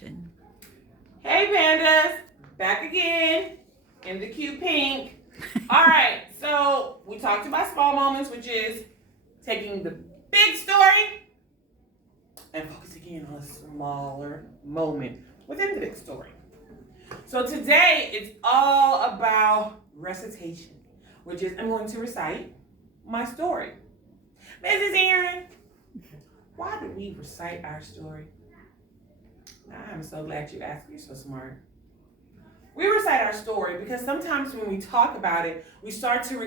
recitation. Hey pandas, back again in the cute pink. All right, so we talked about small moments, which is taking the big story and focusing in on a smaller moment within the big story. So today it's all about recitation, which is I'm going to recite my story. Mrs. Aaron, why do we recite our story? I'm so glad you asked. You're so smart. We recite our story because sometimes when we talk about it, we start to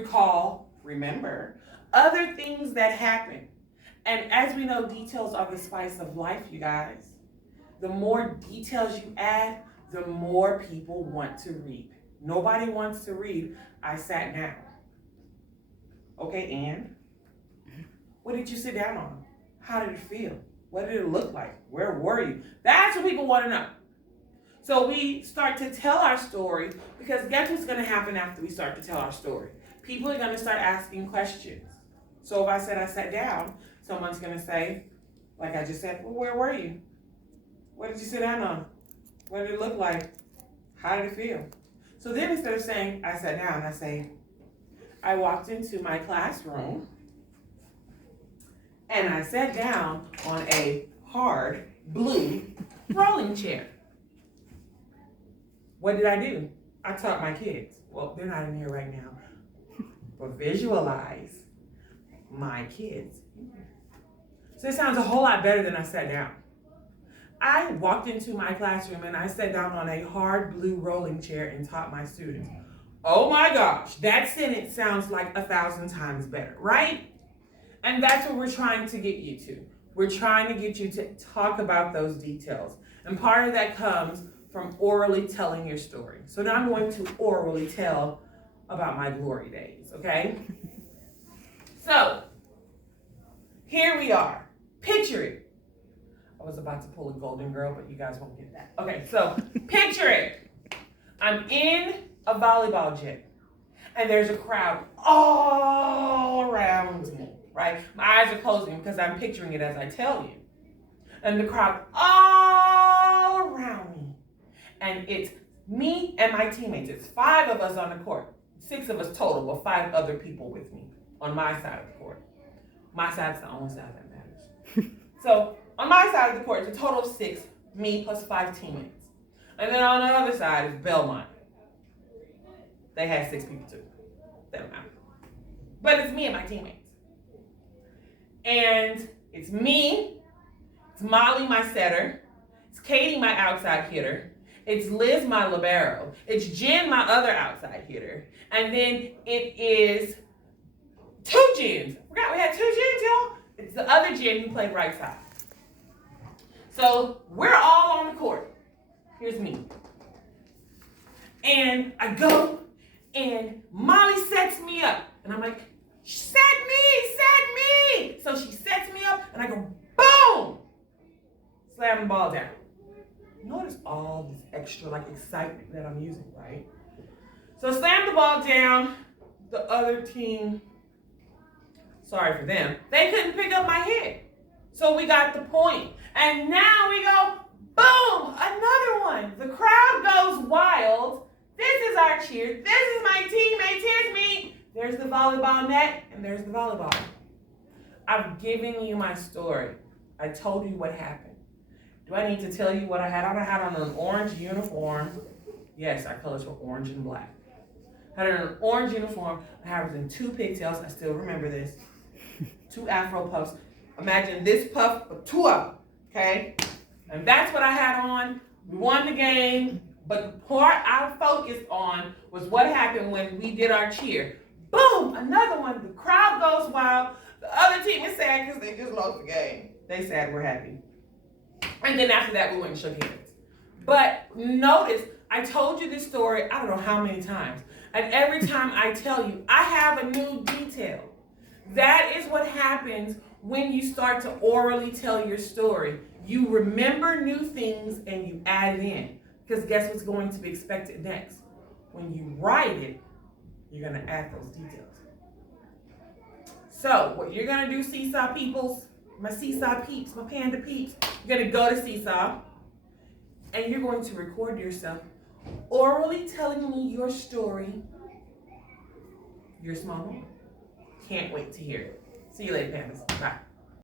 remember, other things that happen. And as we know, details are the spice of life, you guys. The more details you add, the more people want to read. Nobody wants to read. I sat down. Okay, and what did you sit down on? How did it feel? What did it look like? Where were you? That's what people want to know. So we start to tell our story because guess what's going to happen after we start to tell our story? People are going to start asking questions. So if I said I sat down, someone's going to say, like I just said, well, where were you? What did you sit down on? What did it look like? How did it feel? So then instead of saying I sat down, I say, I walked into my classroom and I sat down on a hard blue rolling chair. What did I do? I taught my kids. Well, they're not in here right now. But visualize my kids. So it sounds a whole lot better than I sat down. I walked into my classroom and I sat down on a hard blue rolling chair and taught my students. Oh my gosh, that sentence sounds like 1,000 times better, right? And that's what we're trying to get you to. We're trying to get you to talk about those details. And part of that comes from orally telling your story. So now I'm going to orally tell about my glory days, okay? So, here we are. Picture it. I was about to pull a golden girl, but you guys won't get that. Okay, so picture it. I'm in a volleyball gym, and there's a crowd all around me, right? My eyes are closing because I'm picturing it as I tell you. And the crowd all around me. And it's me and my teammates. It's 5 of us on the court. 6 of us total, but 5 other people with me on my side of the court. My side's the only side that matters. So on my side of the court, it's a total of 6, me plus 5 teammates. And then on the other side is Belmont. They had 6 people too. That don't matter. But it's me and my teammates. And it's me, it's Molly, my setter, it's Katie, my outside hitter, it's Liz, my libero, it's Jen, my other outside hitter, and then it is 2 Jens. Forgot we had 2 Jens, y'all. It's the other Jen who played right side. So we're all on the court. Here's me. And I go, and Molly sets me up. And I'm like, set me. So she sets me up, and I go, boom! Slam the ball down. Notice all this extra excitement that I'm using, right? So slam the ball down. The other team, sorry for them, they couldn't pick up my hit. So we got the point. And now we go, boom, another one. The crowd goes wild. This is our cheer. This is my teammates. Here's me. There's the volleyball net, and there's the volleyball. I've given you my story. I told you what happened. Do I need to tell you what I had on? I had on an orange uniform. Yes, our colors were orange and black. I had on an orange uniform. I was in 2 pigtails. I still remember this. 2 Afro puffs. Imagine this puff, but 2 of them, okay? And that's what I had on. We won the game, but the part I focused on was what happened when we did our cheer. Boom, another one. The crowd goes wild. The other team is sad because they just lost the game. They sad, we're happy. And then after that, we went and shook hands. But notice, I told you this story, I don't know how many times. And every time I tell you, I have a new detail. That is what happens when you start to orally tell your story. You remember new things and you add it in. Because guess what's going to be expected next? When you write it, you're going to add those details. So what you're going to do, Seesaw peoples, my Seesaw peeps, my panda peeps, you're going to go to Seesaw. and you're going to record yourself orally telling me your story. You're a small moment. Can't wait to hear it. See you later, Pandas. Bye.